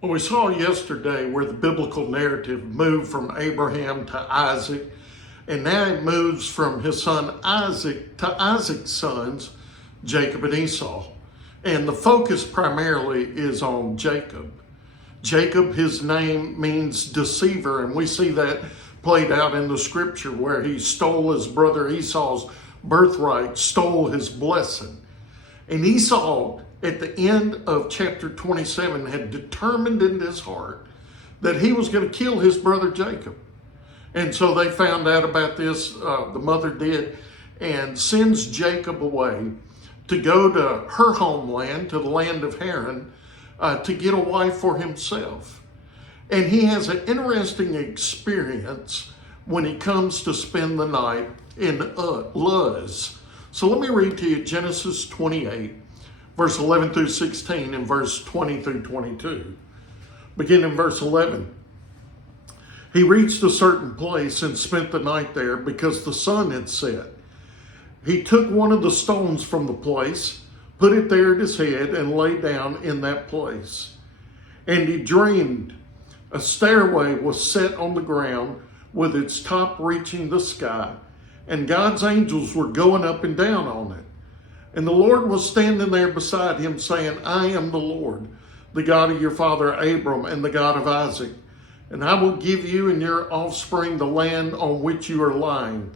Well, we saw yesterday where the biblical narrative moved from Abraham to Isaac, and now it moves from his son Isaac to Isaac's sons, Jacob and Esau. And the focus primarily is on Jacob. Jacob, his name means deceiver, and we see that played out in the scripture where he stole his brother Esau's birthright, stole his blessing. And Esau, at the end of chapter 27, had determined in his heart that he was going to kill his brother Jacob. And so they found out about this, the mother did, and sends Jacob away to go to her homeland, to the land of Haran, to get a wife for himself. And he has an interesting experience when he comes to spend the night in Luz. So let me read to you Genesis 28, verse 11 through 16, and verse 20 through 22. Begin in verse 11. He reached a certain place and spent the night there because the sun had set. He took one of the stones from the place, put it there at his head, and lay down in that place. And he dreamed. A stairway was set on the ground with its top reaching the sky, and God's angels were going up and down on it. And the Lord was standing there beside him, saying, I am the Lord, the God of your father Abram and the God of Isaac. And I will give you and your offspring the land on which you are lying.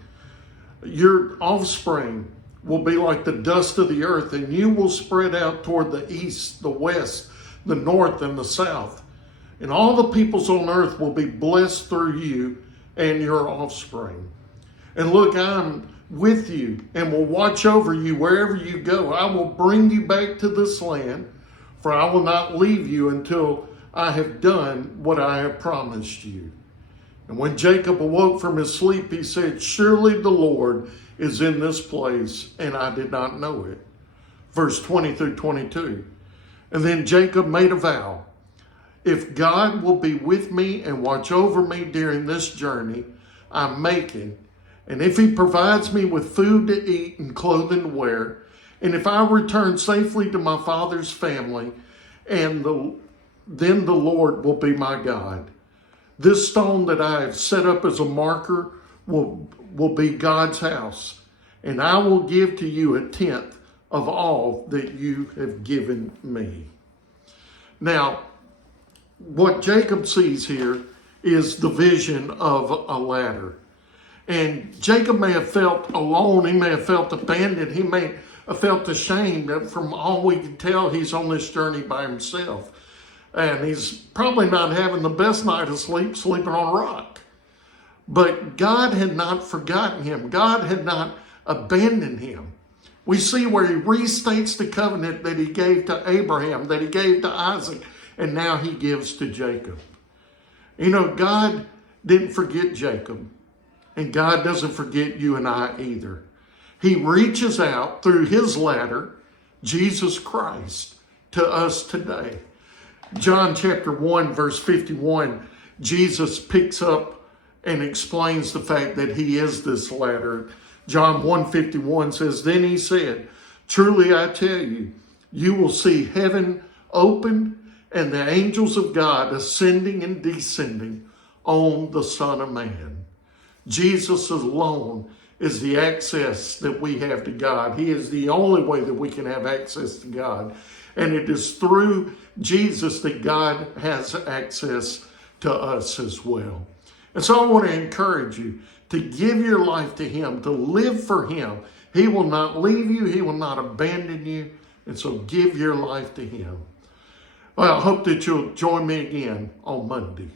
Your offspring will be like the dust of the earth, and you will spread out toward the east, the west, the north, and the south. And all the peoples on earth will be blessed through you and your offspring. And look, I'm with you and will watch over you wherever you go. I will bring you back to this land, for I will not leave you until I have done what I have promised you. And when Jacob awoke from his sleep, he said, surely the Lord is in this place, and I did not know it. Verse 20 through 22. And then Jacob made a vow. If God will be with me and watch over me during this journey I'm making, and if he provides me with food to eat and clothing to wear, and if I return safely to my father's family, then the Lord will be my God. This stone that I have set up as a marker will be God's house, and I will give to you a tenth of all that you have given me. Now, what Jacob sees here is the vision of a ladder. And Jacob may have felt alone. He may have felt abandoned. He may have felt ashamed. From all we can tell, he's on this journey by himself. And he's probably not having the best night of sleep, sleeping on a rock. But God had not forgotten him. God had not abandoned him. We see where he restates the covenant that he gave to Abraham, that he gave to Isaac, and now he gives to Jacob. You know, God didn't forget Jacob, and God doesn't forget you and I either. He reaches out through his ladder, Jesus Christ, to us today. John chapter 1, verse 51, Jesus picks up and explains the fact that he is this ladder. John 1:51 says, then he said, truly I tell you, you will see heaven open and the angels of God ascending and descending on the Son of Man. Jesus alone is the access that we have to God. He is the only way that we can have access to God. And it is through Jesus that God has access to us as well. And so I want to encourage you to give your life to him, to live for him. He will not leave you. He will not abandon you. And so give your life to him. Well, I hope that you'll join me again on Monday.